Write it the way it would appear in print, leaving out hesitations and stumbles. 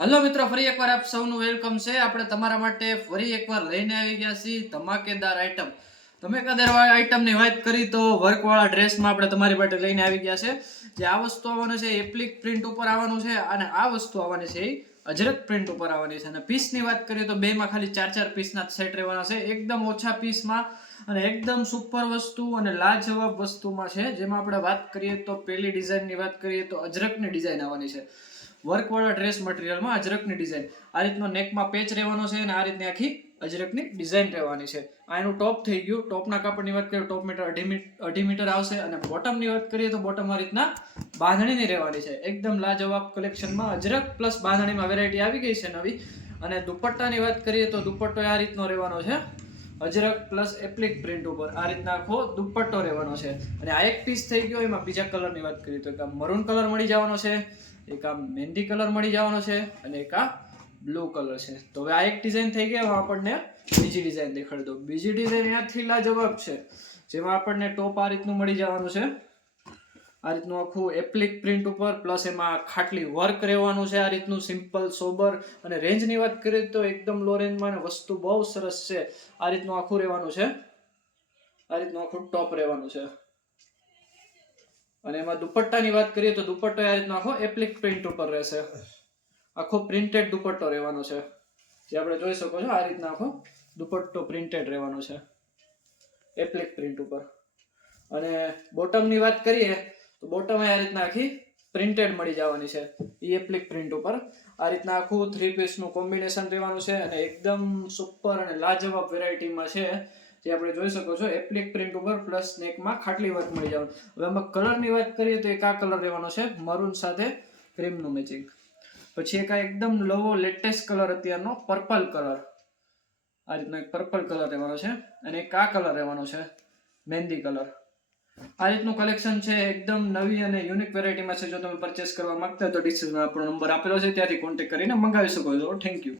Hello મિત્રો, ફરી એકવાર આપ સૌનું વેલકમ છે. આપણે તમારા માટે ફરી એકવાર લઈને આવી ગયા છીએ ધમાકેદાર આઈટમ. ધમાકેદાર આઈટમની વાત કરી તો વર્કવાળા ડ્રેસમાં આપણે તમારી માટે લઈને આવી ગયા છે. જે આ વસ્તુ આવવાનું છે એપ્લિક પ્રિન્ટ ઉપર આવવાનું છે, અને આ વસ્તુ આવવાની છે એ અજરક પ્રિન્ટ ઉપર આવવાની છે. અને પીસની વાત કરીએ તો બેમાં ખાલી 4-4 પીસના સેટ રહેવાના છે, એકદમ ઓછા પીસમાં અને એકદમ સુપર વસ્તુ અને લાજવાબ વસ્તુમાં છે. જેમાં આપણે વાત કરીએ તો પહેલી ડિઝાઇનની વાત કરીએ તો અજરકની ડિઝાઇન આવવાની છે. વર્કવાળા ડ્રેસ મટીરિયલમાં અજરકની ડિઝાઇન, આ રીતનો નેકમાં પેચ રહેવાનો છે અને આ રીતની આખી અજરકની ડિઝાઇન રહેવાની છે. આ એનું ટોપ થઈ ગયું. ટોપના કાપડની વાત કરીએ ટોપ મીટર 2.5 મીટર આવશે, અને બોટમની વાત કરીએ તો બોટમ આ રીતના બાંધણીની રહેવાની છે. એકદમ લાજવાબ કલેક્શનમાં અજરક પ્લસ બાંધણીમાં વેરાયટી આવી ગઈ છે નવી. અને દુપટ્ટાની વાત કરીએ તો દુપટ્ટો આ રીતનો રહેવાનો છે, અજરક પ્લસ એપ્લિક પ્રિન્ટ ઉપર આ રીતના આખો દુપટ્ટો રહેવાનો છે. અને આ એક પીસ થઈ ગયો. એમાં બીજા કલરની વાત કરીએ તો એક આ મરૂન કલર મળી જવાનો છે, એક આ મહેંદી કલર મળી જવાનો છે, અને એક આ બ્લુ કલર છે. તો હવે આ એક ડિઝાઇન થઈ ગઈ. હવે આપણને બીજી ડિઝાઇન દેખાડી દો. બીજી ડિઝાઇન એનાથી લાજવાબ છે, જેમાં આપણને ટોપ આ રીતનું મળી જવાનું છે, આ રીતનું આખું એપ્લિક પ્રિન્ટ ઉપર પ્લસ એમાં ખાટલી વર્ક રહેવાનું છે. આ રીતનું સિમ્પલ સોબર. અને રેન્જની વાત કરીએ તો એકદમ લો રેન્જમાં વસ્તુ બહુ સરસ છે. આ રીતનું આખું રહેવાનું છે, આ રીતનું આખું ટોપ રહેવાનું છે. અને એમાં દુપટ્ટાની વાત કરીએ તો દુપટ્ટો આ રીતનો આખો એપ્લિક પ્રિન્ટ ઉપર રહેશે, આખો પ્રિન્ટેડ દુપટ્ટો રહેવાનો છે. જે આપણે જોઈ શકો છો આ રીતના આખો દુપટ્ટો પ્રિન્ટેડ રહેવાનો છે એપ્લિક પ્રિન્ટ ઉપર. અને બોટમની વાત કરીએ તો બોટમ આ રીતના આખી પ્રિન્ટેડ મળી જવાની છે એ એપ્લિક પ્રિન્ટ ઉપર. આ રીતના આખું 3 પીસનું કોમ્બિનેશન રહેવાનું છે, અને એકદમ સુપર અને લાજવાબ વેરાયટીમાં છે. જે આપણે જોઈ શકો છો એપ્લિક પ્રિન્ટ ઉપર પ્લસ નેકમાં ખાટલી વર્ક મળી જવાનું. હવે આમાં કલરની વાત કરીએ તો એક આ કલર રહેવાનો છે મરૂન સાથે ક્રીમનું મેચિંગ. પછી એક આ એકદમ નવો લેટેસ્ટ કલર અત્યારનો પર્પલ કલર, આ રીતનો એક પર્પલ કલર રહેવાનો છે, અને એક આ કલર રહેવાનો છે મહેંદી કલર. આ રીતનું કલેક્શન છે, એકદમ નવી અને યુનિક વેરાયટીમાં છે. જો તમે પરચેસ કરવા માંગતા હોય તો ડિસ્ક્રિપ્શનમાં આપણો નંબર આપેલો છે, ત્યાંથી કોન્ટેક્ટ કરીને મંગાવી શકો છો. Thank you.